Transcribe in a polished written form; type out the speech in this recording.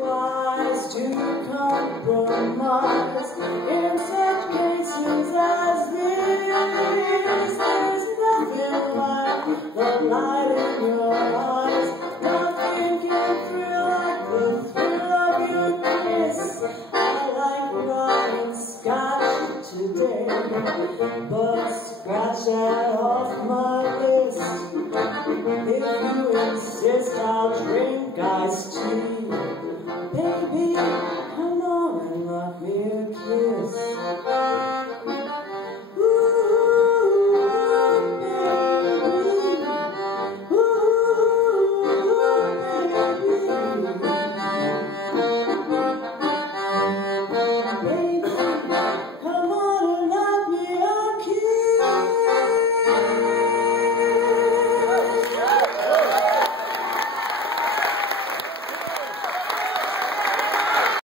wise to compromise in such cases as this. There's nothing like the light in your eyes. Nothing can thrill like the thrill of your kiss. I like rum and scotch today.